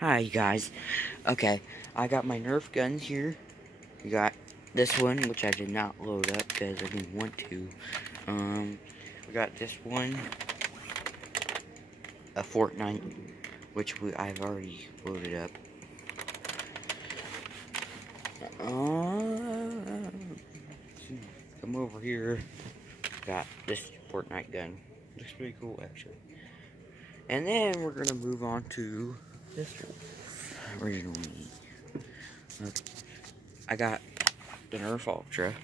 Hi, you guys. Okay, I got my Nerf guns here. We got this one, which I did not load up because I didn't want to. We got this one, a Fortnite, which I've already loaded up. Come over here. Got this Fortnite gun. Looks pretty cool, actually. And then we're gonna move on to this original me. Okay. I got the Nerf Ultra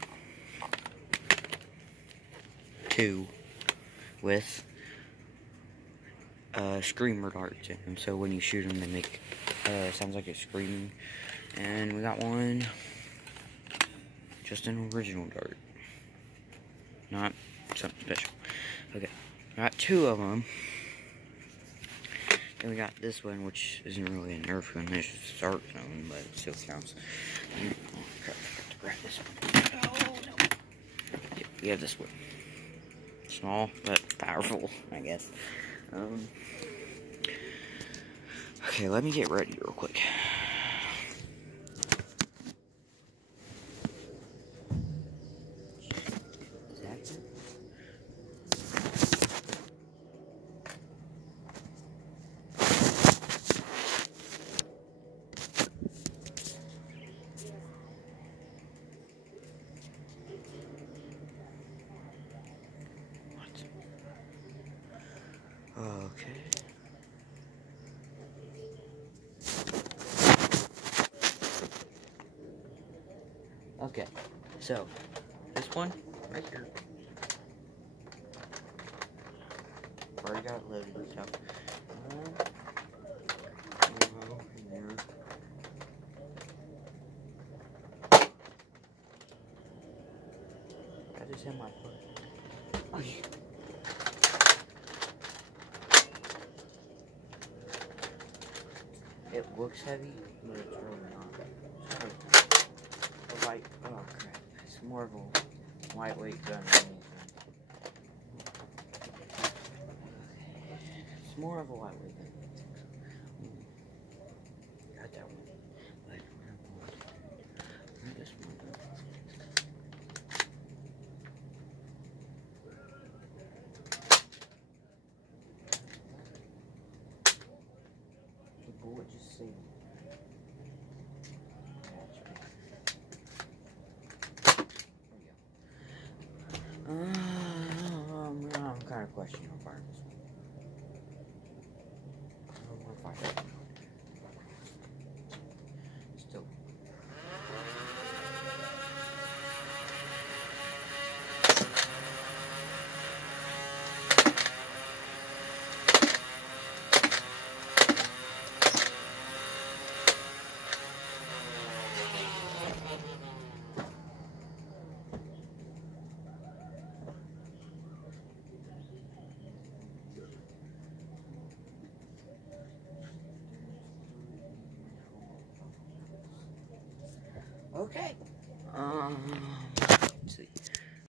2 with screamer darts in them, so when you shoot them, they make sounds like it's screaming. And we got one, just an original dart, not something special. Okay, got 2 of them. And we got this one, which isn't really a Nerf gun, it's just a dart zone, but it still counts. Oh, crap, I forgot to grab this one. Oh, no. Yeah, we have this one. Small, but powerful, I guess. Okay, let me get ready real quick. Okay. Okay, so this one right here. Already got it loaded and stuff. I just hit my foot. Oh, yeah. It looks heavy, but it's really not. It's light. Oh crap! It's more of a lightweight gun than anything. It's more of a lightweight gun. Got that one. But this one. The bullet just saved me. I'm kind of questioning how far this one. I don't want to fire it. Still. Okay.